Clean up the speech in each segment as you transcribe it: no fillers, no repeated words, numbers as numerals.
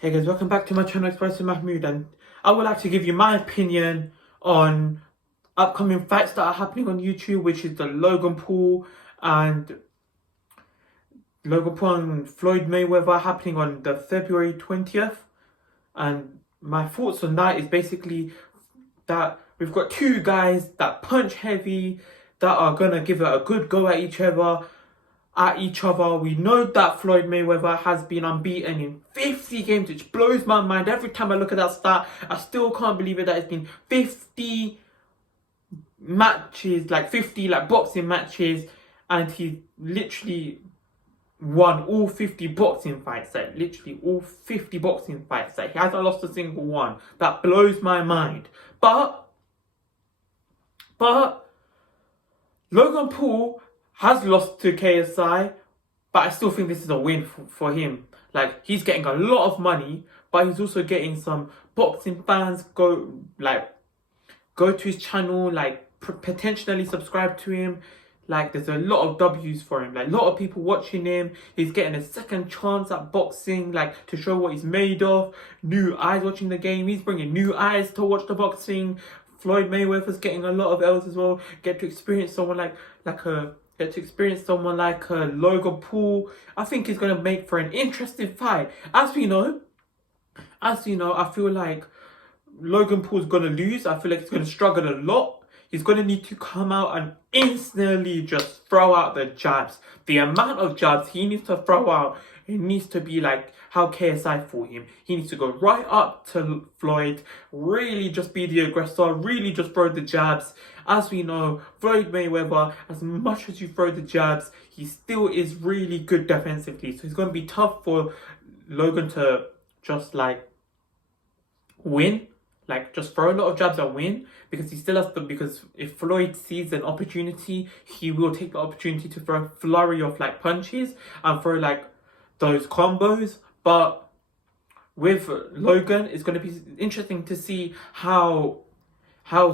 Hey guys, welcome back to my channel, Xplosive Mahmood, and I would like to give you my opinion on upcoming fights that are happening on YouTube, which is the and Floyd Mayweather happening on the February 20th. And my thoughts on that is basically that we've got two guys that punch heavy, that are gonna give it a good go at each other. We know that Floyd Mayweather has been unbeaten in 50 games, which blows my mind. Every time I look at that stat, I still can't believe it that it's been 50 matches, like 50 boxing matches, and he literally won all 50 boxing fights. Like literally all 50 boxing fights. Like he hasn't lost a single one. That blows my mind. But Logan Paul has lost to KSI, but I still think this is a win for him. Like, he's getting a lot of money, but he's also getting some boxing fans go to his channel, potentially subscribe to him. Like, there's a lot of W's for him. Like, a lot of people watching him. He's getting a second chance at boxing, to show what he's made of. New eyes watching the game. He's bringing new eyes to watch the boxing. Floyd Mayweather's getting a lot of L's as well. Get to experience someone like Logan Paul. I think he's gonna make for an interesting fight. As we know, I feel like Logan Paul's gonna lose. I feel like he's gonna struggle a lot. He's gonna need to come out and instantly just throw out the jabs. The amount of jabs he needs to throw out, it needs to be like how KSI fought him. He needs to go right up to Floyd, really just be the aggressor, really just throw the jabs. As we know, Floyd Mayweather, as much as you throw the jabs, he still is really good defensively. So it's going to be tough for Logan to just win. Just throw a lot of jabs and win, because he still has to, because if Floyd sees an opportunity, he will take the opportunity to throw a flurry of punches and throw those combos. But with Logan, it's going to be interesting to see how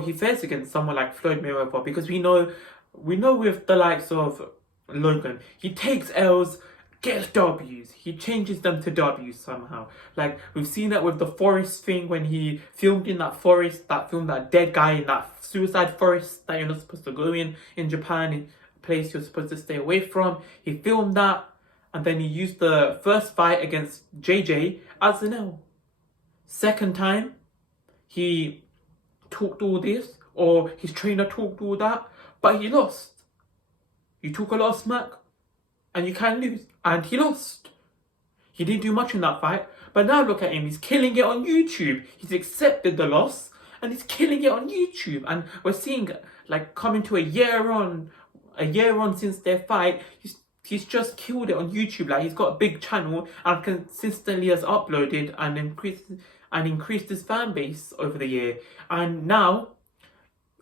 he fares against someone like Floyd Mayweather, because we know with the likes of Logan, he takes L's, gets W's. He changes them to W's somehow. We've seen that with the forest thing, when he filmed in that forest, that dead guy in that suicide forest that you're not supposed to go in Japan, in a place you're supposed to stay away from. He filmed that, and then he used the first fight against JJ as an L. Second time, he talked all this, or his trainer talked all that, but he lost. You talk a lot of smack, and you can lose. And he lost. He didn't do much in that fight, but now look at him. He's killing it on YouTube. He's accepted the loss, and he's killing it on YouTube. And we're seeing, coming to a year on since their fight, he's just killed it on YouTube. He's got a big channel and consistently has uploaded and increased his fan base over the year. And now,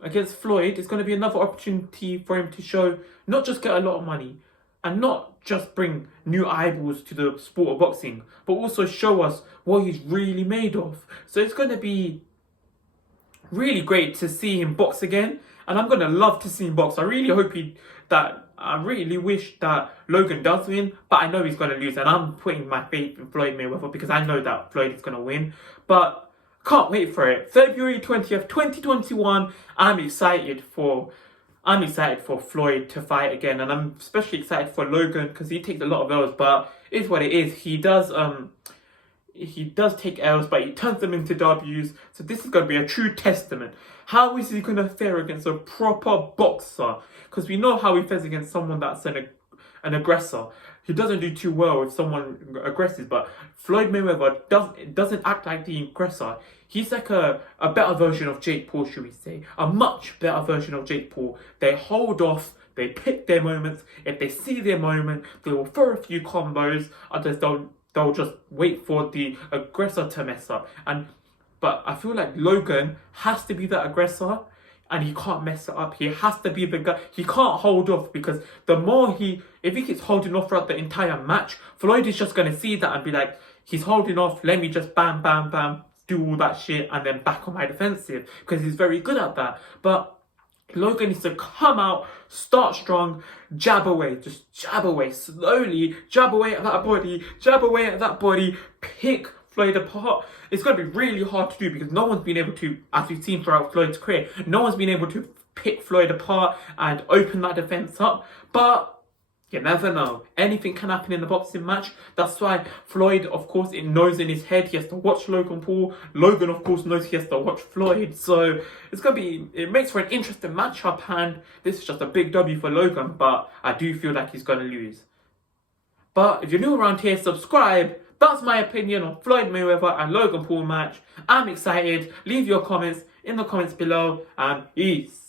against Floyd, it's going to be another opportunity for him to show, not just get a lot of money, and not just bring new eyeballs to the sport of boxing, but also show us what he's really made of. So it's going to be really great to see him box again, and I'm going to love to see him box. I really wish that Logan does win, but I know he's going to lose, and I'm putting my faith in Floyd Mayweather because I know that Floyd is going to win. But can't wait for it. February 20th, 2021. I'm excited for Floyd to fight again, and I'm especially excited for Logan because he takes a lot of L's, but it's what it is. He does take L's, but he turns them into W's. So this is going to be a true testament. How is he going to fare against a proper boxer? Because we know how he fares against someone that's an aggressor. He doesn't do too well if someone aggresses, but Floyd Mayweather doesn't act like the aggressor. He's like a better version of Jake Paul, should we say. A much better version of Jake Paul. They hold off, they pick their moments. If they see their moment, they will throw a few combos, others they'll just wait for the aggressor to mess up. But I feel like Logan has to be the aggressor, and he can't mess it up. He has to be the guy. He can't hold off, because the more if he keeps holding off throughout the entire match, Floyd is just going to see that and be like, he's holding off, let me just bam, bam, bam, do all that shit and then back on my defensive, because he's very good at that. But Logan needs to come out, start strong, jab away, just jab away, slowly, jab away at that body, pick Floyd apart. It's going to be really hard to do because no one's been able to, as we've seen throughout Floyd's career, no one's been able to pick Floyd apart and open that defense up. But you never know. Anything can happen in the boxing match. That's why Floyd, of course, it knows in his head he has to watch Logan Paul. Logan, of course, knows he has to watch Floyd. So it makes for an interesting matchup. And this is just a big W for Logan. But I do feel like he's going to lose. But if you're new around here, subscribe. That's my opinion on Floyd Mayweather and Logan Paul match. I'm excited. Leave your comments in the comments below. And peace.